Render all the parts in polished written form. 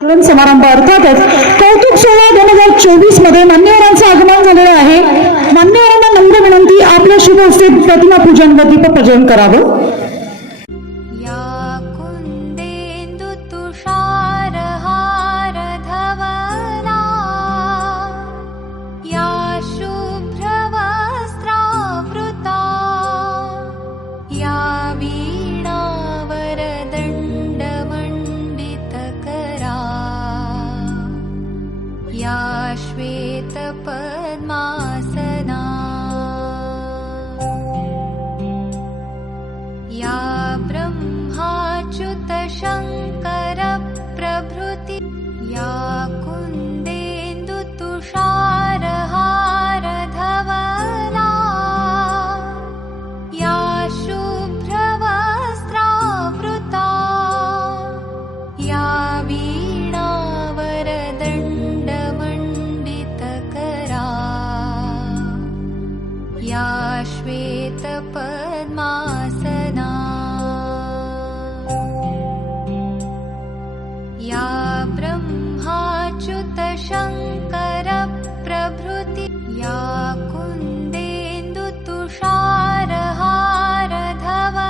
समारंभ अर्थातच कौतुक सोहळा 2024 मध्ये मान्यवरांचं आगमन झालेलं आहे. मान्यवरांना नम्र विनंती, आपल्या शुभ हस्ते प्रतिमा पूजन व दीपप्रज्वलन करावं. या कुंदेन्दु तुषारहार धवला या शुभ्रवस्त्रावृता या वीणावरदण्डमण्डितकरा या श्वेतपद्मासना या ब्रह्माच्युत शंकर प्रभृति या कुंदेन्दु तुषारहार धवला या शुभ्रवस्त्रावृता या वीणावरदण्डमण्डितकरा या श्वेतपद्मासना या ब्रह्माच्युत शंकर प्रभृति या कुंदेन्दु तुषारहार धवला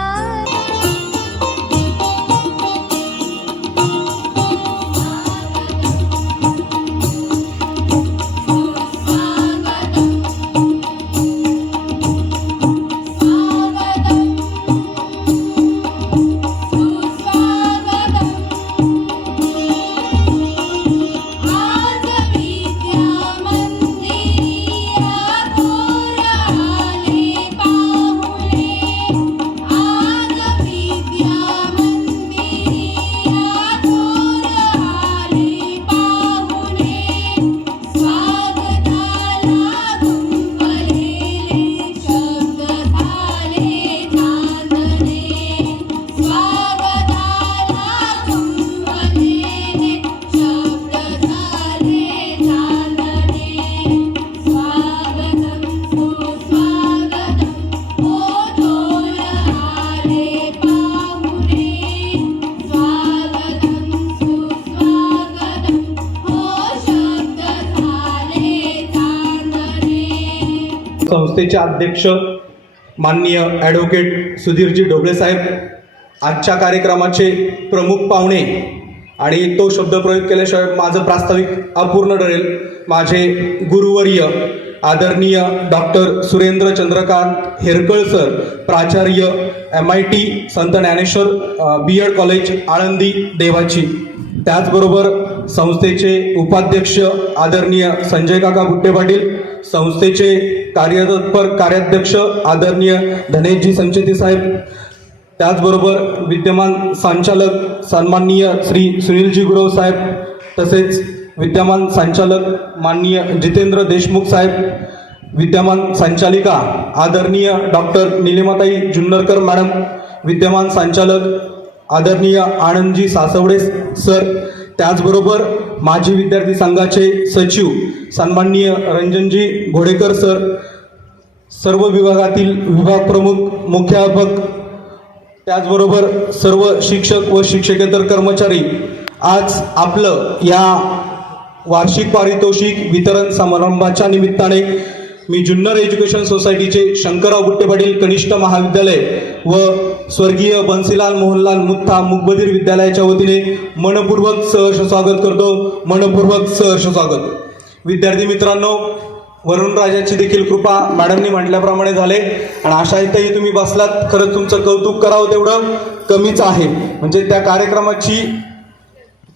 संस्थेचे अध्यक्ष माननीय ॲडव्होकेट सुधीरजी ढोबळे साहेब, आजच्या कार्यक्रमाचे प्रमुख पाहुणे, आणि तो शब्दप्रयोग केल्याशिवाय माझं प्रास्ताविक अपूर्ण ठरेल, माझे गुरुवर्य आदरणीय डॉक्टर सुरेंद्र चंद्रकांत हेरकळ सर, प्राचार्य MIT संत ज्ञानेश्वर BEd कॉलेज आळंदी देवाची. त्याचबरोबर संस्थेचे उपाध्यक्ष आदरणीय संजय काका बुट्टे पाटील, संस्थेचे कार्यतत्पर कार्याध्यक्ष आदरणीय धनेशजी संचेती साहेब, त्याचबरोबर विद्यमान संचालक सन्माननीय श्री सुनीलजी गुरव साहेब, तसेच विद्यमान संचालक माननीय जितेंद्र देशमुख साहेब, विद्यमान संचालिका आदरणीय डॉक्टर निलिमाताई जुन्नरकर मॅडम, विद्यमान संचालक आदरणीय आनंदजी सासवडे सर, त्याचबरोबर माजी विद्यार्थी संघाचे सचिव सन्माननीय रंजनजी घोडेकर सर, सर्व विभागातील विभाग प्रमुख, मुख्याध्यापक, त्याचबरोबर सर्व शिक्षक व शिक्षकेतर कर्मचारी, आज आपलं या वार्षिक पारितोषिक वितरण समारंभाच्या निमित्ताने मी जुन्नर एज्युकेशन सोसायटीचे शंकरराव बुट्टे पाटील कनिष्ठ महाविद्यालय व स्वर्गीय बन्सीलाल मोहनलाल मुत्था मुकबधीर विद्यालयाच्या वतीने मनपूर्वक सहर्ष स्वागत करतो. मनपूर्वक सहर्ष स्वागत. विद्यार्थी मित्रांनो, वरुणराजाची देखील कृपा मॅडमनी म्हटल्याप्रमाणे झाले, आणि आशा इथेही तुम्ही बसलात. खरंच तुमचं कौतुक करावं तेवढं कमीच आहे. म्हणजे त्या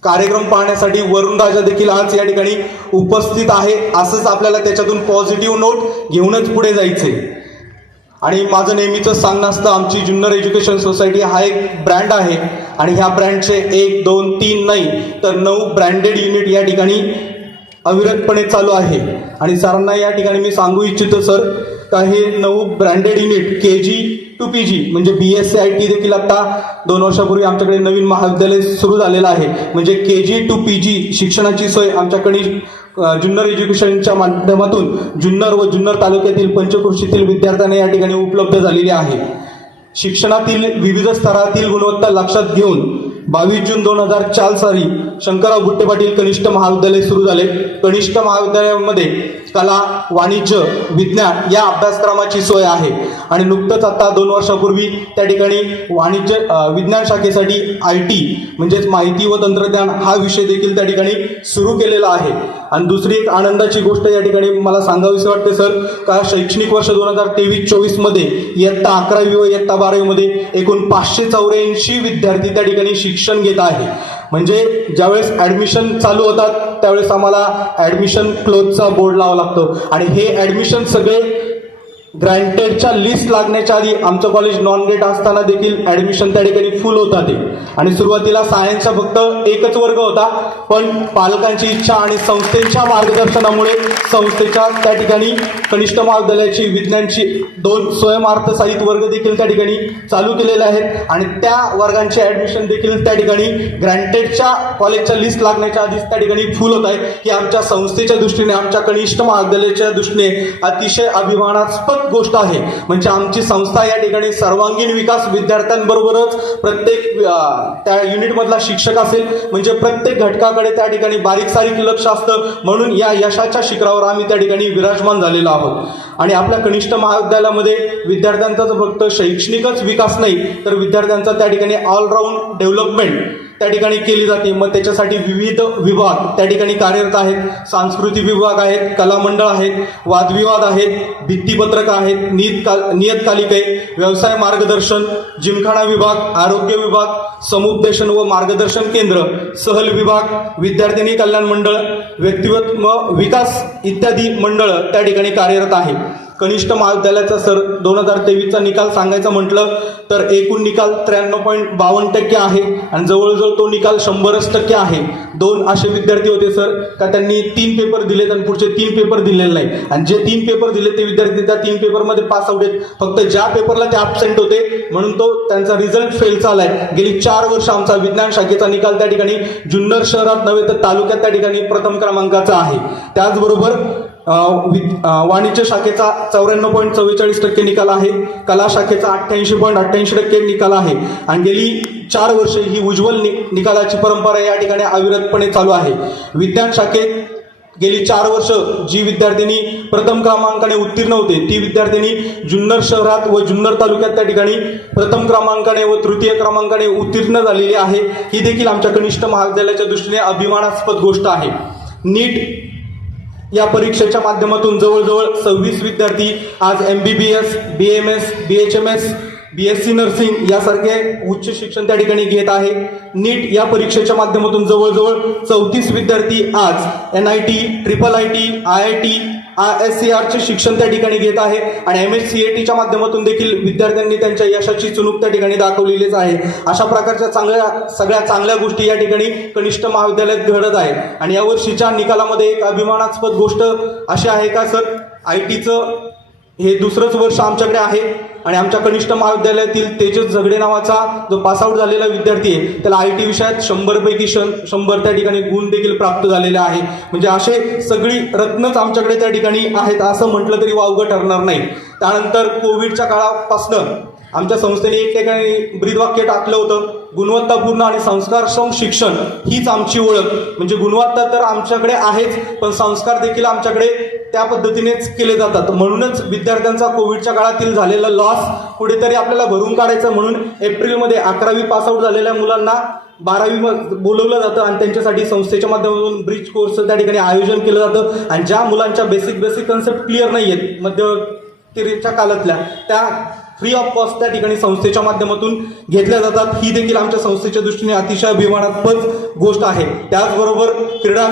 कार्यक्रम पाहण्यासाठी वरुणराजा देखील आज या ठिकाणी उपस्थित आहे. असंच आपल्याला त्याच्यातून पॉझिटिव्ह नोट घेऊनच पुढे जायचे. आणि माझं नेहमीच सांगणं असतं, आमची जुन्नर एज्युकेशन सोसायटी हा एक ब्रँड आहे, आणि ह्या ब्रँडचे 1, 2, 3 नाही तर 9 ब्रँडेड युनिट या ठिकाणी अविरतपणे चालू आहे. आणि सरांना या ठिकाणी मी सांगू इच्छितो सर, का हे 9 branded unit KG to PG म्हणजे BSc IT देखील आता 2 वर्षापूर्वी आमच्याकडे नवीन महाविद्यालय सुरू झालेलं आहे. म्हणजे KG to PG शिक्षणाची सोय आमच्याकडे जुन्नर एज्युकेशनच्या माध्यमातून जुन्नर व जुन्नर तालुक्यातील पंचक्रोशीतील विद्यार्थ्यांना या ठिकाणी उपलब्ध झालेली आहे. शिक्षणातील विविध स्तरातील गुणवत्ता लक्षात घेऊन 22 जून 2004 साली शंकरराव गुट्टे पाटील कनिष्ठ महाविद्यालय सुरू झाले. कनिष्ठ महाविद्यालयामध्ये कला, वाणिज्य, विज्ञान या अभ्यासक्रमाची सोय आहे आणि नुकतंच आता 2 वर्षापूर्वी त्या ठिकाणी वाणिज्य विज्ञान शाखेसाठी IT म्हणजेच माहिती व तंत्रज्ञान हा विषय देखील त्या ठिकाणी सुरू केलेला आहे. आणि दुसरी एक आनंदाची गोष्ट या ठिकाणी मला सांगावीशी वाटते सर, का शैक्षणिक वर्ष 2023-24 मध्ये इयत्ता 11वी व इयत्ता 12वी मध्ये एकूण 584 विद्यार्थी त्या ठिकाणी शिक्षण घेत आहे. म्हणजे ज्यावेळेस ऍडमिशन चालू होतात त्यावेळेस आम्हाला ऍडमिशन क्लोजचा बोर्ड लावावा लागतो आणि हे ऍडमिशन सगळे ग्रँटेडच्या लिस्ट लागण्याच्या आधी आमचं कॉलेज नॉन गेट असताना देखील ऍडमिशन त्या ठिकाणी फुल होता ते. आणि सुरुवातीला सायन्सचा फक्त एकच वर्ग होता, पण पालकांची इच्छा आणि संस्थेच्या मार्गदर्शनामुळे संस्थेच्या त्या ठिकाणी कनिष्ठ महाविद्यालयाची विज्ञानची 2 स्वयंअर्थसहित वर्ग देखील त्या ठिकाणी चालू केलेले आहेत आणि त्या वर्गांचे ऍडमिशन देखील त्या ठिकाणी ग्रँटेडच्या कॉलेजच्या लिस्ट लागण्याच्या आधीच त्या ठिकाणी फुल होत आहे. ही आमच्या संस्थेच्या दृष्टीने, आमच्या कनिष्ठ महाविद्यालयाच्या दृष्टीने अतिशय अभिमानास्पद गोष्ट आहे. म्हणजे आमची संस्था या ठिकाणी सर्वांगीण विकास विद्यार्थ्यांबरोबरच प्रत्येक त्या युनिट मधला शिक्षक असेल म्हणजे प्रत्येक घटकाकडे त्या ठिकाणी बारीक सारीक लक्ष असतं. म्हणून या यशाच्या शिखरावर आम्ही त्या ठिकाणी विराजमान झालेलो आहोत. आणि आपल्या कनिष्ठ महाविद्यालयामध्ये विद्यार्थ्यांचा फक्त शैक्षणिकच विकास नाही तर विद्यार्थ्यांचा त्या ठिकाणी ऑलराऊंड डेव्हलपमेंट त्या ठिकाणी केली जाते. मग त्याच्यासाठी विविध विभाग त्या ठिकाणी कार्यरत आहेत. सांस्कृतिक विभाग आहेत, कला मंडळ आहेत, वादविवाद आहेत, भित्तीपत्रक आहेत, नियतकालिके, व्यवसाय मार्गदर्शन, जिमखाना विभाग, आरोग्य विभाग, समुपदेशन व मार्गदर्शन केंद्र, सहल विभाग, विद्यार्थिनी कल्याण मंडळ, व्यक्तिमत्व विकास इत्यादी मंडळ त्या ठिकाणी कार्यरत आहे. कनिष्ठ महाविद्यालयाचा सर 2023चा निकाल सांगायचा म्हटलं तर एकूण निकाल 93.52% आहे आणि जवळजवळ तो निकाल 100% आहे. 2 असे विद्यार्थी होते सर का त्यांनी 3 पेपर दिलेत आणि पुढचे 3 पेपर दिलेले नाही आणि जे 3 पेपर दिले ते विद्यार्थी त्या 3 पेपरमध्ये पास आउट आहेत. फक्त ज्या पेपरला ते ॲबसेंट होते म्हणून तो त्यांचा रिझल्ट फेल झालाय. गेली 4 वर्ष आमचा विज्ञान शाखेचा निकाल त्या ठिकाणी जुन्नर शहरात नव्हे तर तालुक्यात त्या ठिकाणी प्रथम क्रमांकाचा आहे. त्याचबरोबर वाणिज्य शाखेचा 94.44% निकाल आहे. कला शाखेचा 88.88% निकाल आहे आणि गेली 4 वर्षे ही उज्ज्वल निकालाची परंपरा या ठिकाणी अविरतपणे चालू आहे. विज्ञान शाखेत गेली 4 वर्ष जी विद्यार्थिनी प्रथम क्रमांकाने उत्तीर्ण होते ती विद्यार्थिनी जुन्नर शहरात व जुन्नर तालुक्यात त्या ठिकाणी प्रथम क्रमांकाने व तृतीय क्रमांकाने उत्तीर्ण झालेली आहे. ही देखील आमच्या कनिष्ठ महाविद्यालयाच्या दृष्टीने अभिमानास्पद गोष्ट आहे. नीट या परीक्षेच्या माध्यमातून जवळजवळ 26 विद्यार्थी आज MBBS, BMS, BHMS, BSc nursing यासारखे उच्च शिक्षण त्या ठिकाणी घेत आहे. नीट या परीक्षेच्या माध्यमातून जवळजवळ 34 विद्यार्थी आज NIT, IIIT, IIT, ISCR चे शिक्षण त्या ठिकाणी घेत आहे आणि MSCAT माध्यमातून देखील विद्यार्थ्यांनी त्यांच्या यशाची चुणूक त्या ठिकाणी दाखवलेलीच आहे. अशा प्रकारच्या सगळ्या चांगल्या गोष्टी या ठिकाणी कनिष्ठ महाविद्यालयात घडत आहे. आणि या वर्षीच्या निकालामध्ये एक अभिमानास्पद गोष्ट अशी आहे का सर, ITचं हे 2रंच वर्ष आमच्याकडे आहे आणि आमच्या कनिष्ठ महाविद्यालयातील तेजस झगडे नावाचा जो पासआउट झालेला विद्यार्थी आहे त्याला IT विषयात 100 पैकी 100 त्या ठिकाणी गुण देखील प्राप्त झालेले आहे. म्हणजे असे सगळी रत्नच आमच्याकडे त्या ठिकाणी आहेत असं म्हटलं तरी वावगं ठरणार नाही. त्यानंतर कोविडच्या काळापासनं आमच्या संस्थेने एक ठिकाणी ब्रीदवाक्य टाकलं होतं, गुणवत्तापूर्ण आणि संस्कारक्षम शिक्षण हीच आमची ओळख. म्हणजे गुणवत्ता तर आमच्याकडे आहेच पण संस्कार देखील आमच्याकडे त्या पद्धतीनेच केले जातात. म्हणूनच विद्यार्थ्यांचा कोविडच्या काळातील झालेला लॉस कुठेतरी आपल्याला भरून काढायचं म्हणून एप्रिलमध्ये 11वी पासआउट झालेल्या मुलांना 12वी बोलवलं जातं आणि त्यांच्यासाठी संस्थेच्या माध्यमातून ब्रिज कोर्स त्या ठिकाणी आयोजन केलं जातं. आणि ज्या मुलांच्या बेसिक कन्सेप्ट क्लिअर नाही आहेत मध्यंतरीच्या काळातल्या त्या फ्री ऑफ कॉस्ट त्या ठिकाणी संस्थेच्या माध्यमातून घेतल्या जातात. ही देखील आमच्या संस्थेच्या दृष्टीने अतिशय अभिमानास्पद गोष्ट आहे. त्याचबरोबर क्रीडा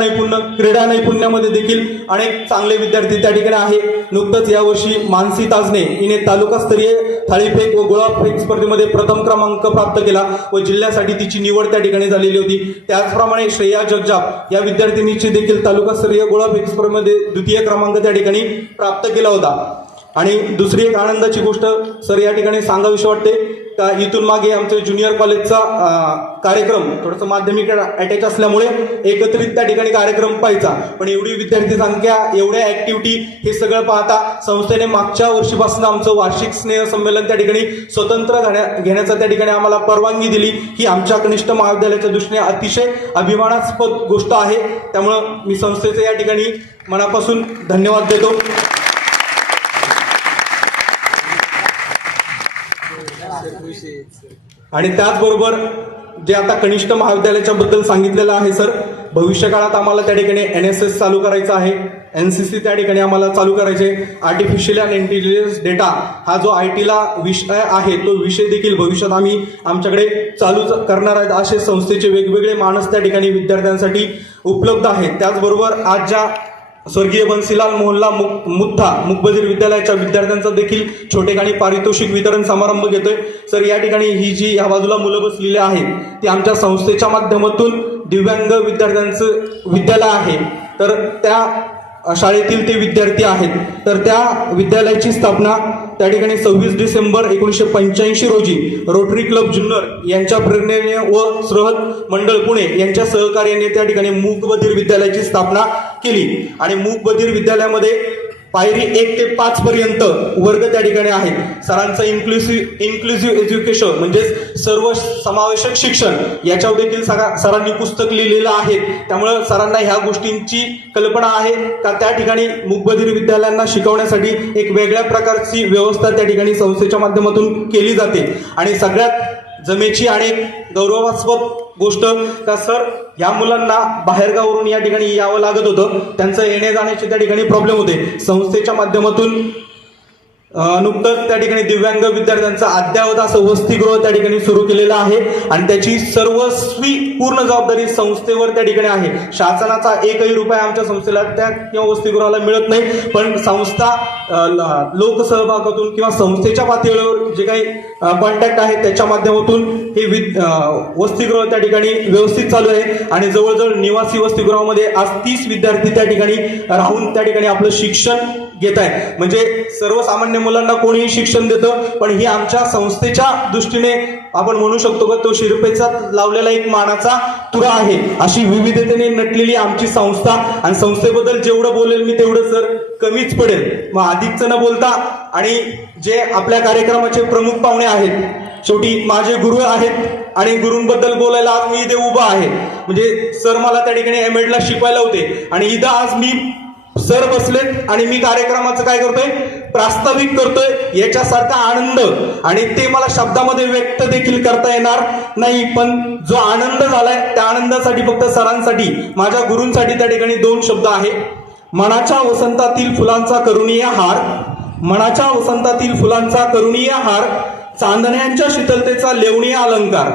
नैपुण्यामध्ये देखील अनेक चांगले विद्यार्थी त्या ठिकाणी आहे. नुकतंच यावर्षी मानसी ताजने हिने तालुकास्तरीय थाळीफेक व गोळाफेक स्पर्धेमध्ये प्रथम क्रमांक प्राप्त केला व जिल्ह्यासाठी तिची निवड त्या ठिकाणी झालेली होती. त्याचप्रमाणे श्रेया जगजाप या विद्यार्थिनीची देखील तालुकास्तरीय गोळाफेक स्पर्धेमध्ये 2य क्रमांक त्या ठिकाणी प्राप्त केला होता. आणि दुसरी एक आनंदाची गोष्ट सर या ठिकाणी सांगावीशी वाटते का इथून मागे आमचं ज्युनियर कॉलेजचा कार्यक्रम थोडंसं माध्यमिक अटॅच असल्यामुळे एकत्रित त्या ठिकाणी कार्यक्रम पाहायचा, पण एवढी विद्यार्थी संख्या, एवढ्या ऍक्टिव्हिटी, हे सगळं पाहता संस्थेने मागच्या वर्षीपासून आमचं वार्षिक स्नेह संमेलन त्या ठिकाणी स्वतंत्र घेण्याचा त्या ठिकाणी आम्हाला परवानगी दिली. ही आमच्या कनिष्ठ महाविद्यालयाच्या दृष्टीने अतिशय अभिमानास्पद गोष्ट आहे. त्यामुळं मी संस्थेचे या ठिकाणी मनापासून धन्यवाद देतो. आणि त्याचबरोबर जे आता कनिष्ठ महाविद्यालयाच्या बद्दल सांगितलेलं आहे सर, भविष्य काळात आम्हाला त्या ठिकाणी NSS चालू करायचा आहे, NCC त्या ठिकाणी आम्हाला चालू करायचे. आर्टिफिशियल अँड इंटेलिजन्स डेटा हा जो IT ला विषय आहे तो विषय देखील भविष्यात आम्ही आमच्याकडे चालू करणार आहेत. असे संस्थेचे वेगवेगळे मानस त्या ठिकाणी विद्यार्थ्यांसाठी उपलब्ध आहेत. त्याचबरोबर आज ज्या स्वर्गीय बन्सीलाल मोहल्ला मुद्दा मुकबधीर विद्यालयाच्या विद्यार्थ्यांचा देखील छोटेखानी पारितोषिक वितरण समारंभ घेतोय. सर या ठिकाणी ही जी या बाजूला मुलं बसलेली आहेत ती आमच्या संस्थेच्या माध्यमातून दिव्यांग विद्यार्थ्यांचं विद्यालय आहे, तर त्या शाळेतील ते विद्यार्थी आहेत. तर त्या विद्यालयाची स्थापना त्या ठिकाणी 26 डिसेंबर 1985 रोजी रोटरी क्लब जुन्नर यांच्या प्रेरणेने व सहृद मंडळ पुणे यांच्या सहकार्याने त्या ठिकाणी मूकबधीर विद्यालयाची स्थापना केली. आणि मूकबधीर विद्यालयामध्ये पायरी 1 ते 5 पर्यंत वर्ग त्या ठिकाणी आहेत. सरांचं इन्क्लुसिव्ह एज्युकेशन म्हणजेच सर्व समावेशक शिक्षण याच्यावर देखील सरांनी पुस्तक लिहिलेलं आहे. त्यामुळं सरांना ह्या गोष्टींची कल्पना आहे का त्या ठिकाणी मूकबधीर विद्यालयांना शिकवण्यासाठी एक वेगळ्या प्रकारची व्यवस्था त्या ठिकाणी संस्थेच्या माध्यमातून केली जाते. आणि सगळ्यात जमेची आणि गौरवास्पद गोष्ट का सर या मुलांना बाहेरगावावरून या ठिकाणी यावं लागत होतं, त्यांचं येण्या जाण्याचे त्या ठिकाणी प्रॉब्लेम होते. संस्थेच्या माध्यमातून नुकतंच त्या ठिकाणी दिव्यांग विद्यार्थ्यांचं अद्ययावत असं वसतिगृह त्या ठिकाणी सुरू केलेलं आहे आणि त्याची सर्वस्वी पूर्ण जबाबदारी संस्थेवर त्या ठिकाणी आहे. शासनाचा एकही रुपया आमच्या संस्थेला त्या किंवा वसतिगृहाला मिळत नाही, पण संस्था लोकसहभागातून किंवा संस्थेच्या पातळीवर जे काही कॉन्टॅक्ट आहे त्याच्या माध्यमातून हे वसतिगृह त्या ठिकाणी व्यवस्थित चालू आहे. आणि जवळजवळ निवासी वसतिगृहामध्ये आज 30 विद्यार्थी त्या ठिकाणी राहून त्या ठिकाणी आपलं शिक्षण घेत आहे. म्हणजे सर्वसामान्य मुलांना कोणीही शिक्षण देतं, पण ही आमच्या संस्थेच्या दृष्टीने आपण म्हणू शकतो का तो शिरपेचा लावलेला एक मानाचा तुरा आहे. अशी विविधतेने नटलेली आमची संस्था. आणि संस्थेबद्दल जेवढं बोलेल मी तेवढं सर कमीच पडेल. मग अधिकच न बोलता आणि जे आपल्या कार्यक्रमाचे प्रमुख पाहुणे आहेत, शेवटी माझे गुरु आहेत आणि गुरूंबद्दल बोलायला आज मी इथे उभा आहे. म्हणजे सर मला त्या ठिकाणी MEd ला शिकवायला होते आणि इथं आज मी सर बसलेत आणि मी कार्यक्रमाचं काय करतोय, प्रास्ताविक करतोय. याच्यासारखा आनंद आणि ते मला शब्दामध्ये व्यक्त देखील करता येणार नाही, पण जो आनंद झालाय त्या आनंदासाठी फक्त सरांसाठी, माझ्या गुरूंसाठी त्या ठिकाणी 2 शब्द आहे. मनाच्या वसंतातील फुलांचा करुणीय हार, मनाच्या वसंतातील फुलांचा करुणीय हार, चांदण्यांच्या शीतलतेचा लेवणीय अलंकार,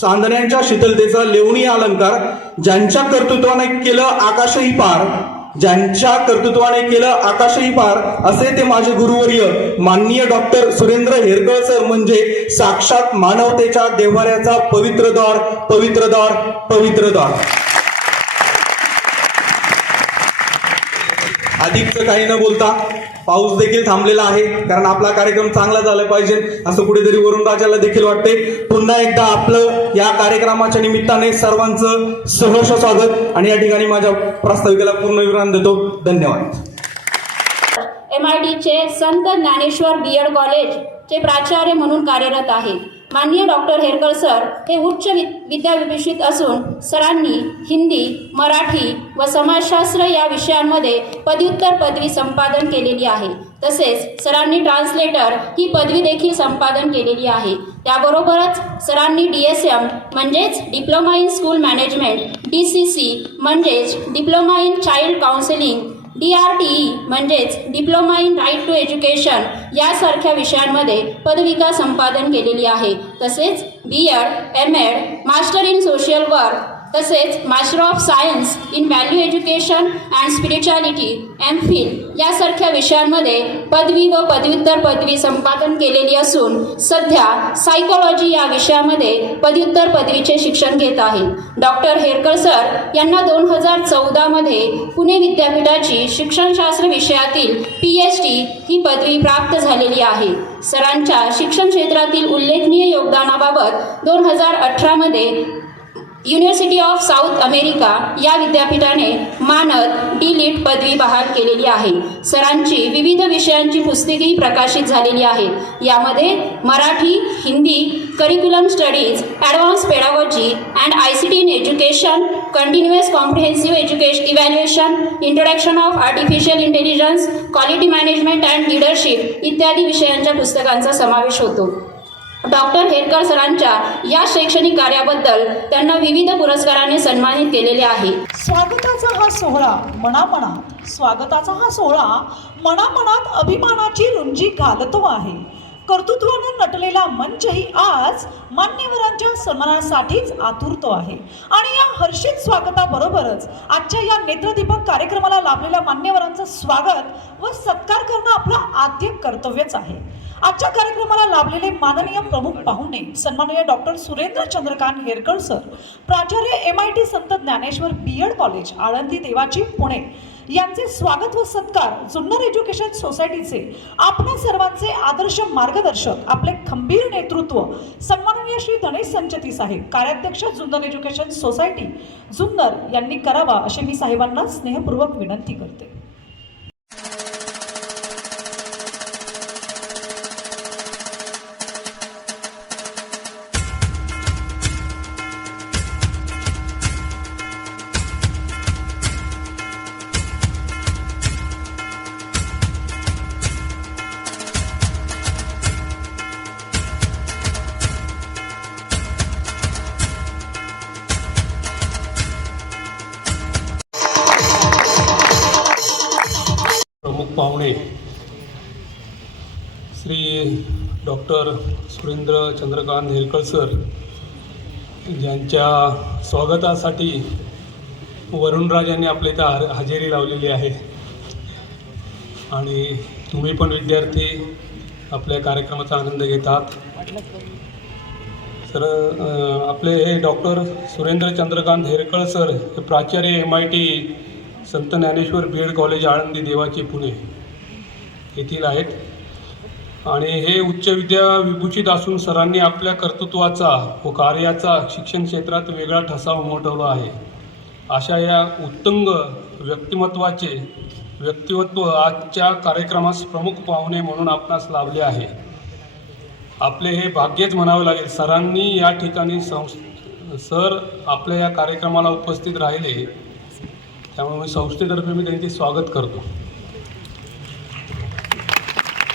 चांदण्यांच्या शीतलतेचा लेवणीय अलंकार, ज्यांच्या कर्तृत्वाने केलं आकाशही पार, ज्यांच्या कर्तृत्वाने केलं आकाशही पार, असे ते माझे गुरुवर्य माननीय डॉक्टर सुरेंद्र हेरकळ सर. म्हणजे साक्षात मानवतेच्या देव्हाऱ्याचा पवित्र द्वार, पवित्र द्वार, पवित्र द्वार. अधिकच काही न बोलता पाऊस देखील थांबलेला आहे, कारण आपला कार्यक्रम चांगला झाला पाहिजे असं कुठेतरी वरुण राजाला देखील वाटते. पुन्हा एकदा आपलं या कार्यक्रमाच्या निमित्ताने सर्वांचं सहर्ष स्वागत आणि या ठिकाणी माझ्या प्रास्ताविकेला पूर्ण विराम देतो. धन्यवाद. MIT चे संत ज्ञानेश्वर BEd कॉलेजचे प्राचार्य म्हणून कार्यरत आहेत. माननीय डॉक्टर हेरकळ सर हे उच्च विद्याविभूषित असून सरांनी हिंदी, मराठी व समाजशास्त्र या विषयांमध्ये पदव्युत्तर पदवी संपादन केलेली आहे. तसेच सरांनी ट्रान्सलेटर ही पदवी देखील संपादन केलेली आहे. त्याबरोबरच सरांनी DSM म्हणजेच diploma in school management, DCC म्हणजेच diploma in child counselling, DRTE म्हणजेच diploma in right to education यासारख्या विषयांमध्ये पदविका संपादन केलेली आहे. तसेच BEd, MAd, master in social work तसेच master of science in value education and spirituality MPhil यासारख्या विषयांमध्ये पदवी व पदव्युत्तर पदवी संपादन केलेली असून सध्या सायकोलॉजी या विषयामध्ये पदव्युत्तर पदवीचे शिक्षण घेत आहेत. डॉक्टर हेरकर सर यांना 2014 मध्ये पुणे विद्यापीठाची शिक्षणशास्त्र विषयातील PhD ही पदवी प्राप्त झालेली आहे. सरांच्या शिक्षण क्षेत्रातील उल्लेखनीय योगदानाबाबत 2018 मध्ये युनिव्हर्सिटी ऑफ साऊथ अमेरिका या विद्यापीठाने मानद D.Litt पदवी बहाल केलेली आहे. सरांची विविध विषयांची पुस्तकेही प्रकाशित झालेली आहेत. यामध्ये Marathi, Hindi, curriculum studies, advance pedagogy and ICT in education, continuous comprehensive education evaluation, introduction of artificial intelligence, quality management and leadership इत्यादी विषयांच्या पुस्तकांचा समावेश होतो. डॉक्टर हेरकर सरांच्या या शैक्षणिक कार्याबद्दल त्यांना विविध पुरस्काराने सन्मानित केलेले आहे. स्वागताचा हा सोहळा मनामनात स्वागताचा हा सोहळा मनामनात अभिमानाची रुंजी घालतो आहे. कर्तृत्वाने नटलेला मंचही आज मान्यवरांच्या सन्मानासाठीच आतुरतो आहे. आणि या हर्षित स्वागताबरोबरच आजच्या या नेत्रदीपक कार्यक्रमाला लाभलेल्या मान्यवरांचं स्वागत व सत्कार करणं आपलं आद्य कर्तव्यच आहे. आजच्या कार्यक्रमाला लाभलेले माननीय प्रमुख पाहुणे सन्माननीय डॉक्टर सुरेंद्र चंद्रकांत हेरकर सर, प्राचार्य MIT संत ज्ञानेश्वर B.Ed कॉलेज आळंदी देवाची पुणे यांचे स्वागत व सत्कार जुन्नर एज्युकेशन सोसायटीचे आपल्या सर्वांचे आदर्श मार्गदर्शक, आपले खंबीर नेतृत्व सन्माननीय श्री गणेश संचेती साहेब, कार्याध्यक्ष जुन्नर एज्युकेशन सोसायटी जुन्नर यांनी करावा अशी मी साहेबांना स्नेहपूर्वक विनंती करते. प्रमुख पाहुणे श्री डॉक्टर सुरेंद्र चंद्रकांत हेरकर सर यांच्या स्वागतासाठी वरुणराज यांनी आपल्या इथं हजेरी लावलेली आहे. आणि तुम्ही पण विद्यार्थी आपल्या कार्यक्रमाचा आनंद घेतात. सर, आपले हे डॉक्टर सुरेंद्र चंद्रकांत हेरकर सर हे प्राचार्य MIT संत ज्ञानेश्वर B.Ed कॉलेज आळंदी देवाची पुणे येथील आहेत. आणि हे उच्च विद्या विभूषित असून सरांनी आपल्या कर्तृत्वाचा व कार्याचा शिक्षण क्षेत्रात वेगळा ठसा उमटवला आहे. अशा या उत्तुंग व्यक्तिमत्व आजच्या कार्यक्रमास प्रमुख पाहुणे म्हणून आपणास लाभले आहे. आपले हे भाग्यच म्हणावे लागेल. सरांनी या ठिकाणी सर आपल्या या कार्यक्रमाला उपस्थित राहिले, त्यामुळे संस्थेतर्फे मी त्यांचे स्वागत करतो.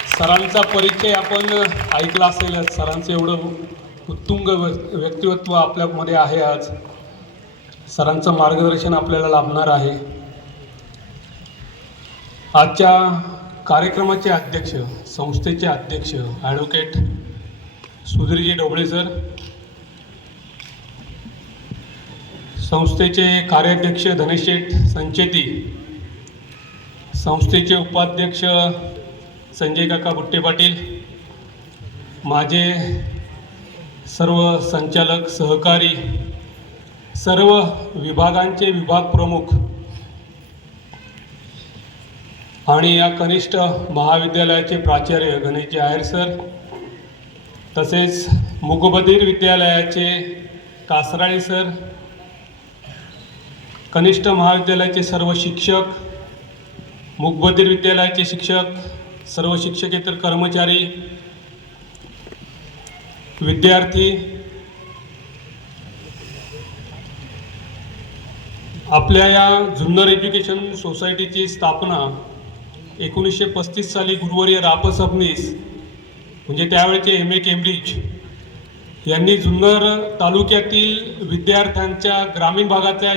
सरांचा परिचय आपण ऐकला असेलच. सरांचं एवढं उत्तुंग व्यक्तिमत्व आपल्यामध्ये आहे. आज सरांचं मार्गदर्शन आपल्याला लाभणार आहे. आजच्या कार्यक्रमाचे अध्यक्ष, संस्थेचे अध्यक्ष ॲडव्होकेट सुधीरजी ढोबळे सर, संस्थेचे कार्याध्यक्ष धनेशेठ संचेती, संस्थेचे उपाध्यक्ष संजय काका बुट्टे पाटील, माझे सर्व संचालक सहकारी, सर्व विभागांचे विभाग प्रमुख आणि या कनिष्ठ महाविद्यालयाचे प्राचार्य गणेशजी आहेर सर, तसेच मुगबधीर विद्यालयाचे कासराळे सर, कनिष्ठ महाविद्यालयाचे सर्व शिक्षक, मुगबधीर विद्यालयाचे शिक्षक, सर्व शिक्षकेतर कर्मचारी, विद्यार्थी, आपल्या या जुन्नर एज्युकेशन सोसायटीची स्थापना 1935 साली गुरुवर्य राप सबनीस म्हणजे त्यावेळेचे MA केम्ब्रिज यांनी जुन्नर तालुक्यातील विद्यार्थ्यांच्या, ग्रामीण भागातल्या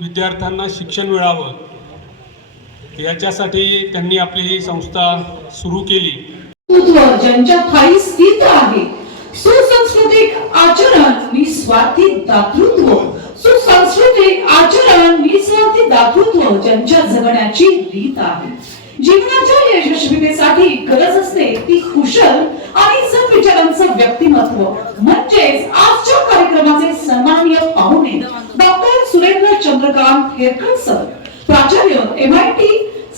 विद्यार्थ्यांना शिक्षण मिळावं याच्यासाठी त्यांनी आपली ही संस्था सुरू केली. ज्यांच्या ठायी स्थित आहे सुसंस्कृतिक आचरण निस्वार्थी दातृत्व, सांस्कृतिक आचरण निस्वार्थी दातृत्व ज्यांच्या जगण्याची रीत आहे. जीवनाच्या यशस्वीतेसाठी गरज असते ती कुशल आणि सद्विचारांचं व्यक्तिमत्व. म्हणजेच आजच्या कार्यक्रमाचे सन्माननीय पाहुणे डॉक्टर सुरेंद्र चंद्रकांत हेरकर सर, प्राचार्य MIT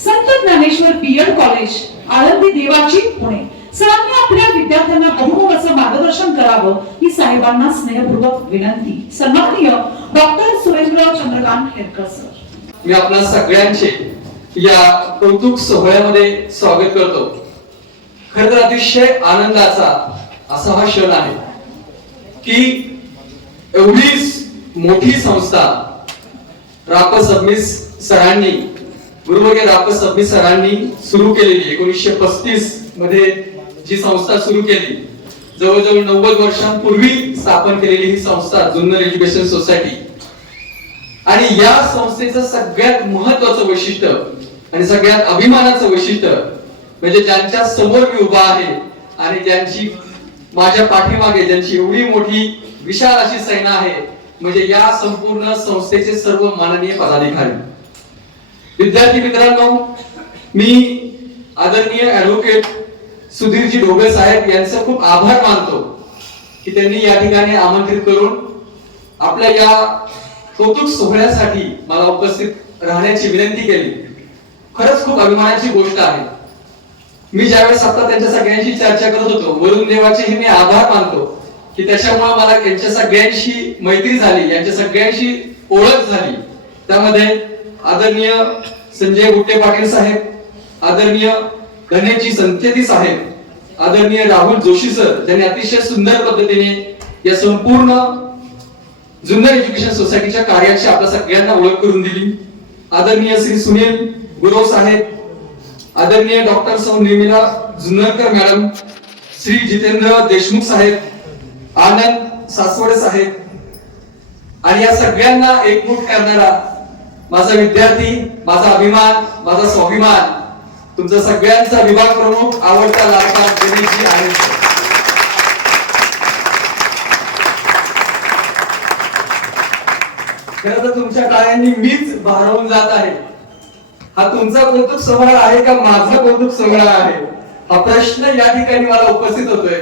संत ज्ञानेश्वर BEd कॉलेज आळंदी देवाची पुणे. सरांनी आपल्या विद्यार्थ्यांना बहुमोल असं मार्गदर्शन करावं ही साहेबांना स्नेहपूर्वक विनंती. सन्माननीय डॉक्टर सुरेंद्र चंद्रकांत हेरकर सर. मी आपल्या सगळ्यांचे या कौतुक सोहळ्यामध्ये स्वागत करतो. खरं तर अतिशय आनंदाचा असा हा क्षण आहे की एवढी मोठी संस्था राप सबनीस सरांनी, गुरुवर्य राप सबनीस सरांनी सुरू केलेली 1935 मध्ये जी संस्था सुरू केली, जवळजवळ 90 वर्षांपूर्वी स्थापन केलेली ही संस्था जुन्नर एज्युकेशन सोसायटी. आणि या संस्थेचं सगळ्यात महत्वाचं वैशिष्ट्य आणि सगळ्यात अभिमानाचं वैशिष्ट्य म्हणजे ज्यांच्या समोर मी उभा आहे आणि ज्यांची माझ्या पाठीमागे ज्यांची एवढी मोठी विशाल अशी सेना आहे, म्हणजे या संपूर्ण संस्थेचे सर्व माननीय पदाधिकारी. विद्यार्थी मित्रांनो, मी आदरणीय ऍडव्होकेट सुधीरजी ढोबळे साहेब यांचे खूप आभार मानतो की त्यांनी या ठिकाणी आमंत्रित करून आपल्या या कौतुक सोहळ्यासाठी मला उपस्थित राहण्याची विनंती केली. खरंच खूप अभिमानाची गोष्ट आहे. मी ज्यावेळेस आता त्यांच्या सगळ्यांशी चर्चा करत होतो, वरुण देवाचे मी आभार मानतो की त्याच्यामुळे मला यांच्या सगळ्यांशी मैत्री झाली, यांच्या सगळ्यांशी ओळख झाली. त्यामध्ये आदरणीय संजय गुट्टे पाटील साहेब, आदरणीय गणेशजी संकेती साहेब, आदरणीय राहुल जोशी सर, ज्यांनी अतिशय सुंदर पद्धतीने या संपूर्ण जुन्नर एज्युकेशन सोसायटीच्या कार्याची आपल्या सगळ्यांना ओळख करून दिली. आदरणीय श्री सुनील गुरव साहेब, आदरणीय डॉक्टर सौ निर्मिला जुन्नरकर मॅडम, श्री जितेंद्र देशमुख साहेब, आनंद सासवडे साहेब, आणि या सगळ्यांना एकमूट करणारा माझा विद्यार्थी, माझा अभिमान, माझा स्वाभिमान, तुमचा सगळ्यांचा विभाग प्रमुख, आवडता लाडका गणेशजी आहे. खरं तर तुमच्या टाळ्यांनी मीच भारावून जात आहे. हा तुमचा कौतुक सोहळा आहे का माझा कौतुक सोहळा आहे, हा प्रश्न या ठिकाणी मला उपस्थित होतोय.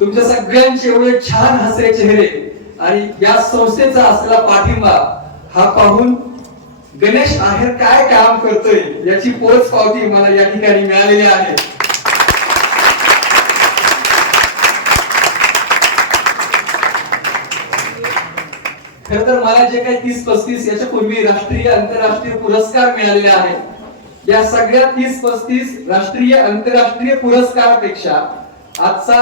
तुमच्या सगळ्यांचे एवढे छान हसरे चेहरे आणि या संस्थेचा असलेला पाठिंबा हा पाहून गणेश आहेर काय काम करतोय याची पोच पावती मला या ठिकाणी मिळालेली आहे. खर तर मला जे काही 30-35 याच्या पूर्वी राष्ट्रीय आंतरराष्ट्रीय पुरस्कार मिळालेले आहेत, या सगळ्या 30-35 राष्ट्रीय आंतरराष्ट्रीय पुरस्कारापेक्षा आजचा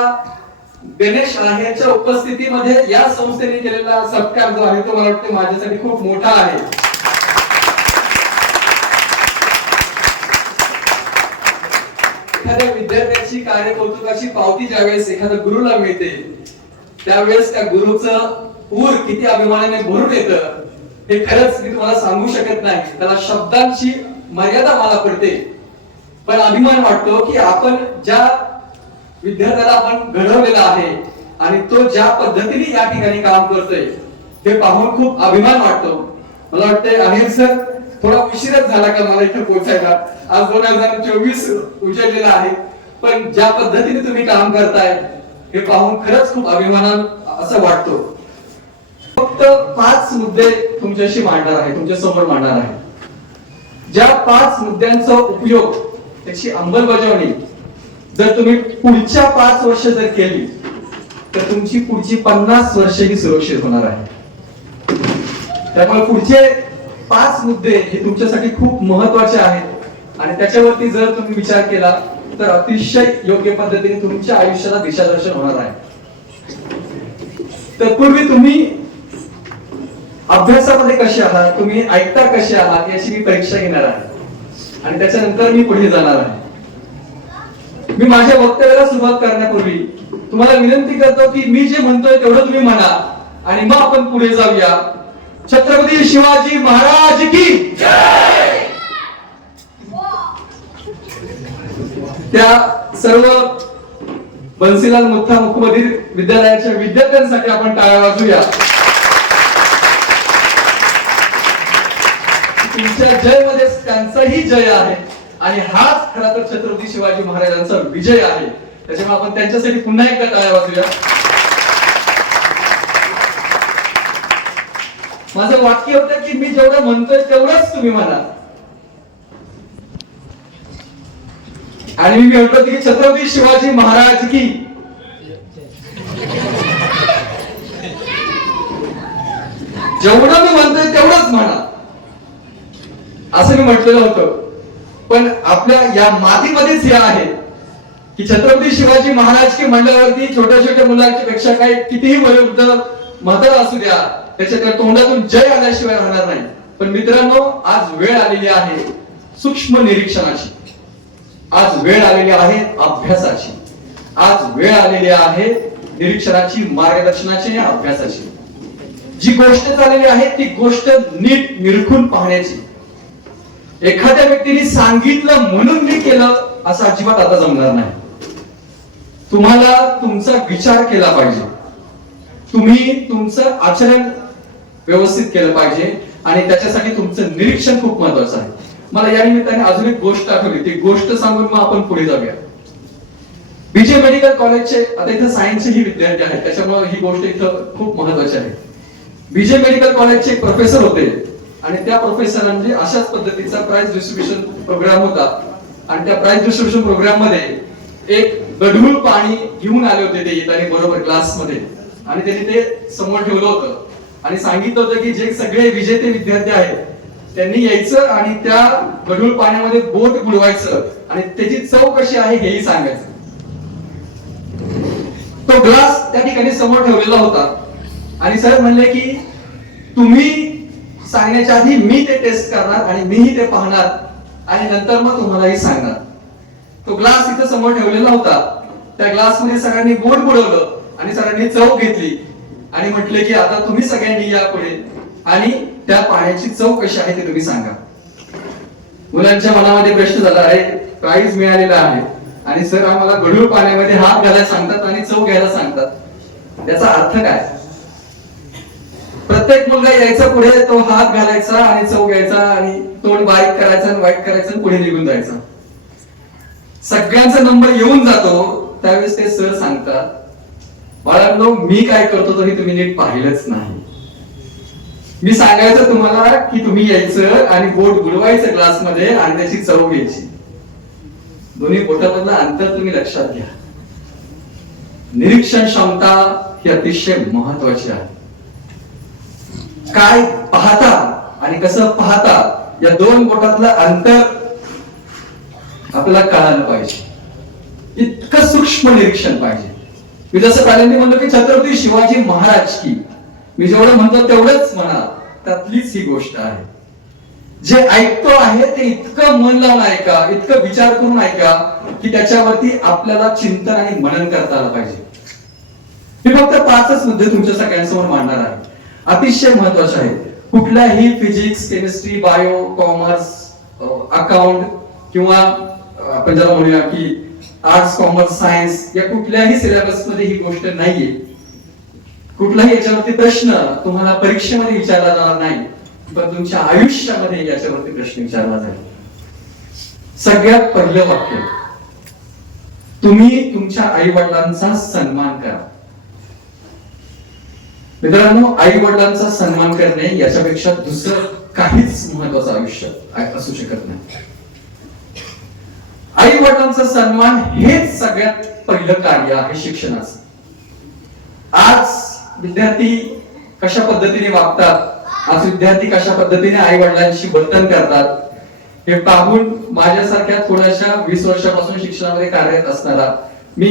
गणेश आहेरच्या उपस्थितीमध्ये या संस्थेने केलेला सत्कार जो आहे तो मला वाटतं माझ्यासाठी खूप मोठा आहे. एखाद्या विद्यार्थ्याची कार्यकौतुकाची पावती ज्यावेळेस एखाद्या गुरुला मिळते, त्यावेळेस त्या गुरुचं ऊर किती अभिमानाने भरून येतं हे खरंच मी तुम्हाला सांगू शकत नाही. त्याला शब्दांची मर्यादा मला पडते, पण अभिमान वाटतो की आपण ज्या विद्यार्थ्याला आपण घडवलेला आहे आणि तो ज्या पद्धतीने या ठिकाणी काम करतोय हे पाहून खूप अभिमान वाटतो. मला वाटतंय अनिल सर थोडा उशीरच झाला का मला इथे पोहोचायला. आज 2024 उजळलेला आहे, पण ज्या पद्धतीने तुम्ही काम करताय हे पाहून खरंच खूप अभिमान असं वाटतो. फक्त 5 मुद्दे तुमच्याशी मांडणार आहे, तुमच्या समोर मांडणार आहे. ज्या 5 मुद्द्यांचा उपयोग, त्याची अंमलबजावणी जर तुम्ही पुढच्या 5 वर्ष जर केली तर तुमची पुढची 50 वर्ष ही सुरक्षित होणार आहे. त्यामुळे पुढचे 5 मुद्दे हे तुमच्यासाठी खूप महत्वाचे आहेत आणि त्याच्यावरती जर तुम्ही विचार केला तर अतिशय योग्य पद्धतीने तुमच्या आयुष्याला दिशादर्शन होणार आहे. तत्पूर्वी तुम्ही अभ्यासामध्ये कसे आहात, तुम्ही ऐकता कसे आहात याची मी परीक्षा घेणार आहे आणि त्याच्यानंतर मी पुढे जाणार आहे. मी माझ्या वक्तव्याला सुरुवात करण्यापूर्वी तुम्हाला विनंती करतो की मी जे म्हणतोय तेवढं तुम्ही म्हणा आणि मग आपण पुढे जाऊया. छत्रपती शिवाजी महाराज की जय. त्या सर्व बन्सीलाल मुथा मुखबधीर विद्यालयाच्या विद्यार्थ्यांसाठी आपण टाळ्या वाजवूया. तुमच्या जय मध्ये त्यांचाही जय आहे आणि हाच खरा तर छत्रपती शिवाजी महाराजांचा विजय आहे. त्याच्यामुळे आपण त्यांच्यासाठी पुन्हा एकदा टाळ्या वाजूया. माझं वाक्य होतं की मी जेवढं म्हणतोय तेवढंच तुम्ही म्हणा. आणि मी म्हणतो की छत्रपती शिवाजी महाराज की जेवढं मी म्हणतोय तेवढंच म्हणा असं मी म्हटलेलं होतं. पण आपल्या या मातीमध्येच हे आहे की छत्रपती शिवाजी महाराज की म्हणल्यावरती छोट्या छोट्या मुलांच्या पेक्षा काही कितीही वयोवृद्ध म्हातारा असू द्या त्याच्या त्या तोंडातून जय आल्याशिवाय राहणार नाही. पण मित्रांनो, आज वेळ आलेली आहे सूक्ष्म निरीक्षणाची, आज वेळ आलेली आहे अभ्यासाची, आज वेळ आलेली आहे निरीक्षणाची, मार्गदर्शनाची, अभ्यासाची. जी गोष्ट चाललेली आहे ती गोष्ट नीट निरखून पाहण्याची. एखाद्या व्यक्तीने सांगितलं म्हणून मी केलं असं अजिबात आता जमणार नाही. तुम्हाला तुमचा विचार केला पाहिजे, तुम्ही तुमचं आचरण व्यवस्थित केलं पाहिजे आणि त्याच्यासाठी तुमचं निरीक्षण खूप महत्वाचं आहे. मला या निमित्ताने अजून एक गोष्ट आठवली, ती गोष्ट सांगून मग आपण पुढे जाऊया. बीजे मेडिकल कॉलेजचे आता इथं सायन्सचेही विद्यार्थी आहेत, त्याच्यामुळे ही गोष्ट इथं खूप महत्वाची आहे. बीजे मेडिकल कॉलेजचे प्रोफेसर होते आणि त्या प्रोफेसरांनी अशाच पद्धतीचा प्राइज डिस्ट्रीब्युशन प्रोग्राम होता आणि त्या प्राइज डिस्ट्रीब्युशन प्रोग्राम मध्ये एक गढूळ पाणी घेऊन आले होते ते येताना बरोबर क्लासमध्ये आणि त्यांनी ते समोर ठेवलं होतं आणि सांगितलं होतं की जे सगळे विजेते विद्यार्थी आहेत त्यांनी यायचं आणि त्या गढूळ पाण्यामध्ये बोट बुडवायचं आणि त्याची चव कशी आहे हेही सांगायचं. तो ग्लास त्या ठिकाणी समोर ठेवलेला होता आणि सर म्हणले की तुम्ही सांगण्याच्या आधी मी ते टेस्ट करणार आणि मीही ते पाहणार आणि नंतर मग तुम्हालाही सांगणार. तो ग्लास इथं समोर ठेवलेला होता, त्या ग्लास मध्ये सगळ्यांनी बोट बुडवलं आणि सगळ्यांनी चव घेतली आणि म्हटले की आता तुम्ही सगळ्यांनी या पुढे आणि त्या पाण्याची चव कशी आहे ते तुम्ही सांगा. मुलांच्या मनामध्ये प्रश्न झाला, अरे प्राइज मिळालेला आहे आणि सर आम्हाला गढूळ पाण्यामध्ये हात घालायला सांगतात आणि चव घ्यायला सांगतात, त्याचा अर्थ काय? प्रत्येक मुलगा यायचा पुढे, तो हात घालायचा आणि चव घ्यायचा आणि तोंड बारीक करायचा आणि वाईट करायचं आणि पुढे निघून जायचा. सगळ्यांचा नंबर येऊन जातो त्यावेळेस ते सर सांगतात, बाळांनो मी काय करतो तरी तुम्ही नीट पाहिलंच नाही. मी सांगायचं तुम्हाला की तुम्ही यायचं आणि बोट बुडवायचं ग्लास मध्ये आणि त्याची चव घ्यायची. दोन्ही बोटामधलं अंतर तुम्ही लक्षात घ्या. निरीक्षण क्षमता ही अतिशय महत्वाची आहे. काय पाहता आणि कसं पाहता या दोन बोटातलं अंतर आपल्याला कळायला पाहिजे. इतकं सूक्ष्म निरीक्षण पाहिजे. मी जसं पहिल्यांदा म्हणलो की छत्रपती शिवाजी महाराज की, मी जेवढं म्हणतो तेवढंच म्हणा, त्यातलीच ही गोष्ट आहे. जे ऐकतो आहे ते इतकं मन लावून ऐका, इतकं विचार करून ऐका की त्याच्यावरती आपल्याला चिंतन आणि मनन करता आलं पाहिजे. मी फक्त 5च मुद्दे तुमच्या सगळ्यांसमोर मांडणार आहे, अतिशय महत्वाचे आहे. कुठल्याही physics, chemistry, bio, commerce, account किंवा आपण ज्याला म्हणूया की आर्ट्स, कॉमर्स, सायन्स या कुठल्याही सिलेबस मध्ये ही गोष्ट नाहीये. कुठलाही याच्यावरती प्रश्न तुम्हाला परीक्षेमध्ये विचारला जाणार नाही, पण तुमच्या आयुष्यामध्ये याच्यावरती प्रश्न विचारला जाईल. सगळ्यात पहिलं वाक्य, तुम्ही तुमच्या आई वडिलांचा सन्मान करा. मित्रांनो, आई वडिलांचा सन्मान करणे याच्यापेक्षा दुसरं काहीच महत्वाचं आयुष्य असू शकत नाही. आई वडिलांचा सन्मान हेच सगळ्यात पहिलं कार्य आहे शिक्षणाचं. आज विद्यार्थी कशा पद्धतीने वागतात, आज विद्यार्थी कशा पद्धतीने आई वडिलांशी वर्तन करतात हे पाहून माझ्यासारख्या थोड्याशा 20 वर्षापासून शिक्षणामध्ये कार्यरत असणारा मी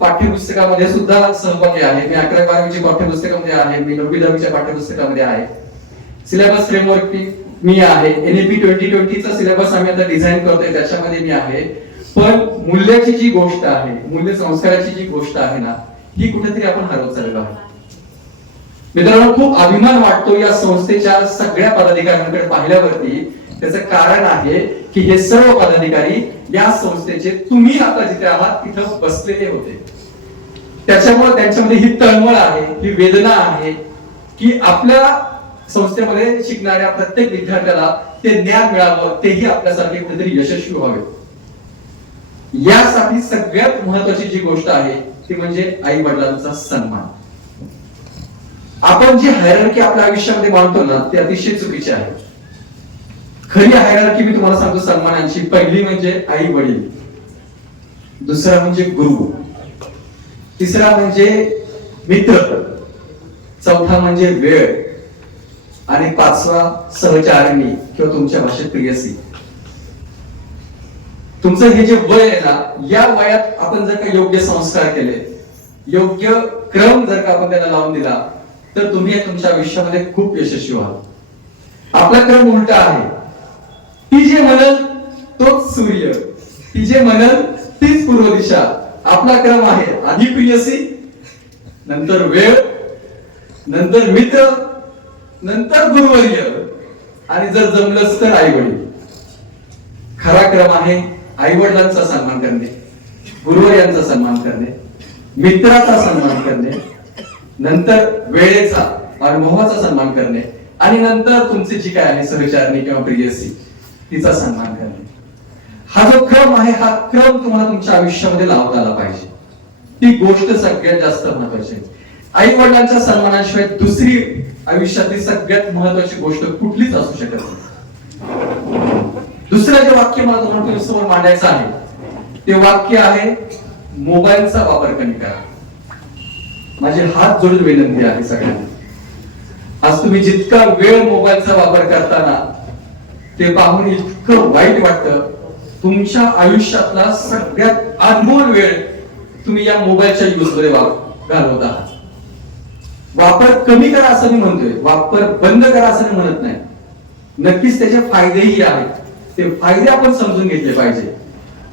पाठ्यपुस्तकामध्ये सुद्धा सहभागी आहे. मी 11वी-12वीच्या पाठ्यपुस्तकामध्ये आहे, मी 9वी-10वीच्या पाठ्यपुस्तकामध्ये आहे. सिलेबस फ्रेमवर्क मी आहे. NEP 2020चा सिलेबस आम्ही आता डिझाईन करतोय त्याच्यामध्ये मी आहे. पण मूल्याची जी गोष्ट आहे, मूल्य संस्काराची जी गोष्ट आहे ना, ही कुठेतरी आपण हरवत चाललो आहे. मित्रांनो, खूप अभिमान वाटतो या संस्थेच्या सगळ्या पदाधिकाऱ्यांकडे पाहिल्यावरती. त्याचं कारण आहे की हे सर्व पदाधिकारी या संस्थेचे तुम्ही आता जिथे आहात तिथं बसलेले होते. त्याच्यामुळे त्यांच्यामध्ये ही तळमळ आहे, ही वेदना आहे की आपल्या संस्थेमध्ये शिकणाऱ्या प्रत्येक विद्यार्थ्याला ते ज्ञान मिळावं, तेही आपल्यासारखे कुठेतरी यशस्वी व्हावे. यासाठी सगळ्यात महत्वाची जी गोष्ट आहे ती म्हणजे आई वडिलांचा सन्मान. आपण जी हायरार्की आपल्या आयुष्यामध्ये मानतो ना ती अतिशय चुकीची आहे. खरी हायरार्की मी तुम्हाला सांगतो सन्मानाची. पहिली म्हणजे आई वडील, दुसरा म्हणजे गुरु, तिसरा म्हणजे मित्र, चौथा म्हणजे वेळ आणि पाचवा सहचारिणी किंवा तुमच्या भाषेत प्रियसी. तुमचं हे जे वय आहे ना, या वयात आपण जर का योग्य संस्कार केले, योग्य क्रम जर का आपण त्याला लावून दिला तर तुम्ही तुमच्या आयुष्यामध्ये खूप यशस्वी व्हाल. आपला क्रम उलटा आहे. ती जे म्हणल तोच सूर्य, ती जे म्हणल तीच पूर्व दिशा. आपला क्रम आहे आधी प्रियसी, नंतर वेळ, नंतर मित्र, नंतर गुरुवर्य आणि जर जमलंच तर आई वडील. खरा क्रम आहे आई वडिलांचा सन्मान करणे, गुरुवर्यांचा सन्मान करणे, मित्राचा सन्मान करणे, नंतर वेळेचा अनुभवाचा सन्मान करणे आणि नंतर तुमची जी काय आहे सहचारिणी किंवा प्रियसी तिचा सन्मान करणे. हा जो क्रम आहे हा क्रम तुम्हाला तुमच्या आयुष्यामध्ये लावता आला पाहिजे. ती गोष्ट सगळ्यात जास्त महत्वाची आहे. आई वडिलांच्या सन्मानाशिवाय दुसरी आयुष्यातली सगळ्यात महत्वाची गोष्ट कुठलीच असू शकत नाही. दुसरं जे वाक्य मला तुम्हाला समोर मांडायचं आहे ते वाक्य आहे मोबाईलचा वापर कमी करा. माझी हात जोडून विनंती आहे सगळ्यांना, आज तुम्ही जितका वेळ मोबाईलचा वापर करताना ते पाहून इतकं वाईट वाटतं. तुमच्या आयुष्यातला सगळ्यात अनमोल वेळ तुम्ही या मोबाईलच्या युज मध्ये घालवत आहात. वापर कमी करा असं मी म्हणतोय, वापर बंद करा असं मी म्हणत नाही. नक्कीच त्याचे फायदेही आहेत, ते फायदे आपण समजून घेतले पाहिजे.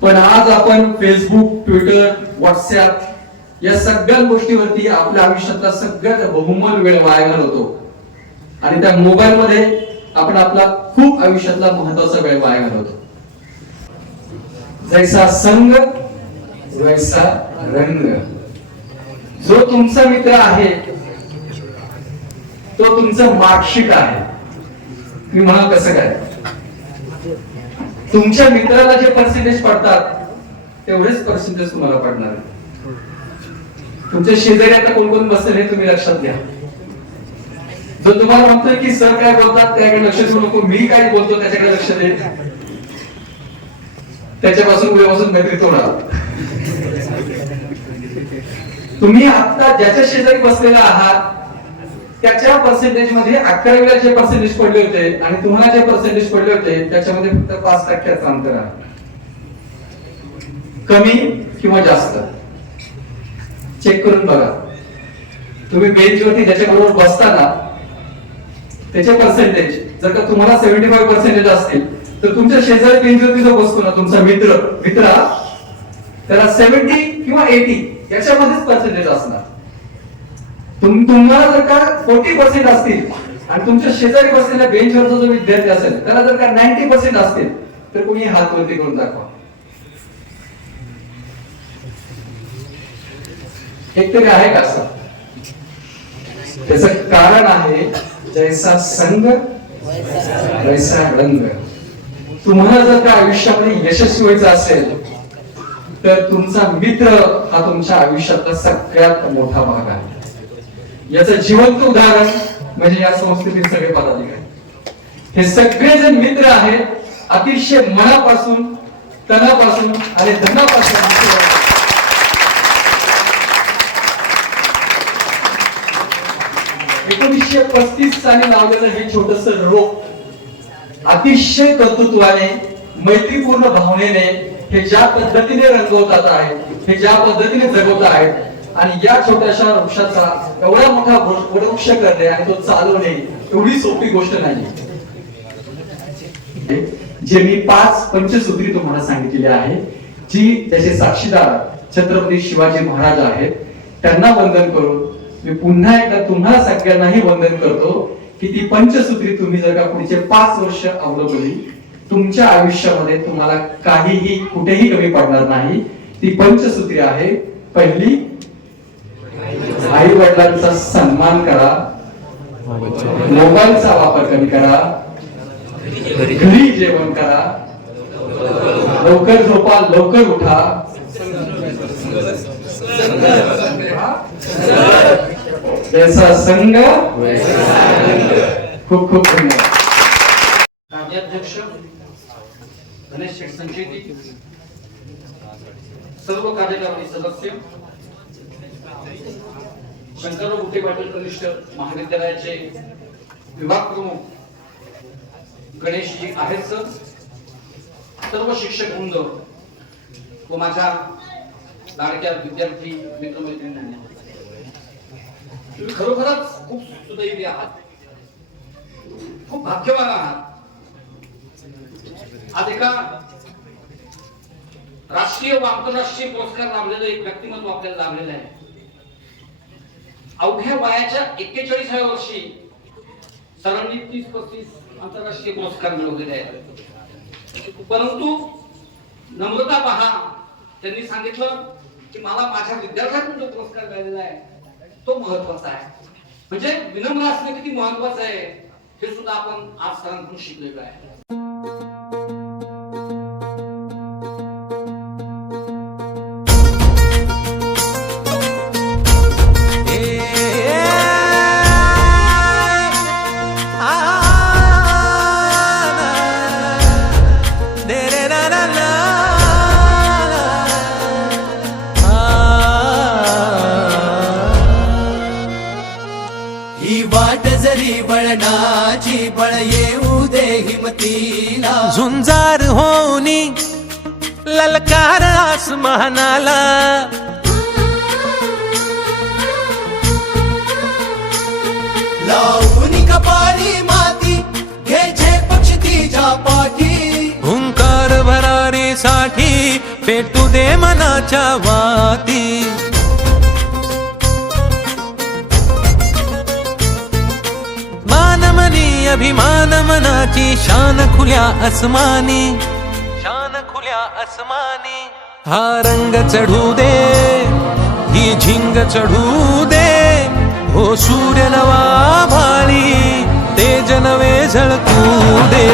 पण आज आपण फेसबुक, ट्विटर, व्हॉट्सअप या सगळ्या गोष्टीवरती आपल्या आयुष्यातला सगळ्यात बहुमोल वेळ वाया घालवतो आणि त्या मोबाईल मध्ये आपण आपला खूप आयुष्यातला महत्वाचा वेळ वाया घालवतो. जैसा संग वैसा रंग. जो तुमचा मित्र आहे तो तुमचं मार्कशीट आहे. मी म्हणा कसं काय, तुमच्या मित्राला जे पर्सेंटेज पडतात तेवढेच पर्सेंटेज तुम्हाला पडणार आहे. तुमच्या शेजारी आता कोण कोण बसले हे तुम्ही लक्षात घ्या. जो तुम्हाला म्हणतोय की सर काय बोलतात त्याकडे लक्ष देऊ नको, मी काय बोलतो त्याच्याकडे लक्ष दे, त्याच्यापासून उद्यापासून मैत्री तोडा. तुम्ही आता ज्याच्या शेजारी बसलेला आहात त्याच्या पर्सेंटेज मध्ये 11वीला जे पर्सेंटेज पडले होते आणि तुम्हाला जे पर्सेंटेज पडले होते त्याच्यामध्ये फक्त 5% अंतर आहे. कमी किंवा जास्त चेक करून बघा. तुम्ही बेंचवरती ज्याच्याबरोबर बसताना त्याचे पर्सेंटेज जर का तुम्हाला 75% असतील तर तुमच्या शेजारी बेंचवरती जो बसतो ना तुमचा मित्र त्याला 70 किंवा 80 याच्यामध्येच पर्सेंटेज असणार. तुम्हाला जर का 40% असतील आणि तुमच्या शेजारी बसलेल्या बेंचवरचा जो विद्यार्थी असेल त्याला जर का 90% असतील तर कोणी हात वरती करून दाखवा. एकतरी आहे का असं? त्याचं कारण आहे जैसा संग वैसा रंग. तुम्हाला जर का आयुष्यामध्ये यशस्वी व्हायचं असेल तर तुमचा मित्र हा तुमच्या आयुष्यातला सगळ्यात मोठा भाग आहे. याचं जिवंत उदाहरण म्हणजे या संस्थेतील सगळे पदाधिकारी. हे सगळे जण मित्र आहेत, अतिशय मनापासून, तनापासून आणि धनापासून. 1935 साली लावलेलं हे छोटस रोप अतिशय कर्तृत्वाने, मैत्रीपूर्ण भावनेने हे ज्या पद्धतीने रंगवतात आहेत, हे ज्या पद्धतीने जगवत आहेत आणि या छोट्याशा वृक्षाचा एवढा मोठा वृक्ष करणे आणि तो चालवणे एवढी सोपी गोष्ट नाही. जे मी 5 पंचसूत्री तुम्हाला सांगितलेली आहे, जी त्याचे साक्षीदार छत्रपती शिवाजी महाराज आहेत, त्यांना वंदन करून मी पुन्हा एकदा तुम्हाला सगळ्यांनाही वंदन करतो की ती पंचसूत्री तुम्ही जर का पुढचे 5 वर्ष अवलंबली तुमच्या आयुष्यामध्ये तुम्हाला काहीही कुठेही कमी पडणार नाही. ती पंचसूत्री आहे. पहिली, आई वडिलांचा सन्मान करा. मोबाईलचा वापर कमी करा, घरी जेवण करा, लवकर झोपा, लवकर उठा, जैसा संग खूप खूप धन्यवाद. कार्याध्यक्ष गणेश शेठ संचेती, सर्व कार्यकारी सदस्य, शंकरराव बुट्टे पाटील कनिष्ठ महाविद्यालयाचे विभाग प्रमुख गणेशजी आहेर सर, सर्व शिक्षक वृंद व माझ्या लाडक्या विद्यार्थी मित्रमैत्रिणींना, तुम्ही खरोखरच खूप सुदैवी आहात, खूप भाग्यवान आहात. आज एका राष्ट्रीय व आंतरराष्ट्रीय पुरस्कार लाभलेलं एक व्यक्तिमत्व आपल्याला लाभलेलं आहे. अवघ्या वयाच्या 41व्या वर्षी सरांनी 30-35 आंतरराष्ट्रीय पुरस्कार मिळवलेले आहेत. परंतु नम्रता पहा, त्यांनी सांगितलं की मला माझ्या विद्यार्थ्यांकडून जो पुरस्कार मिळालेला आहे तो महत्वाचा आहे. म्हणजे विनम्र असणे किती महत्वाचं आहे हे सुद्धा आपण आज सरांकडून शिकलेलो आहे. ही वाट जरी वळणाची बळ येऊ दे हिमतीला, झुंजार होनी ललकार आसमानाला, लावून कपाळी माती घ्यायचे पक्ष तिच्या पाठी, हुंकार भरारीसाठी पेटू दे मनाच्या वाती. अभिमान मनाची शान खुल्या आसमानी, शान खुल्या आसमानी. हा रंग चढू दे, ही झिंग चढू दे, हो सूर्य नवा भाळी तेज नवे झळकू दे.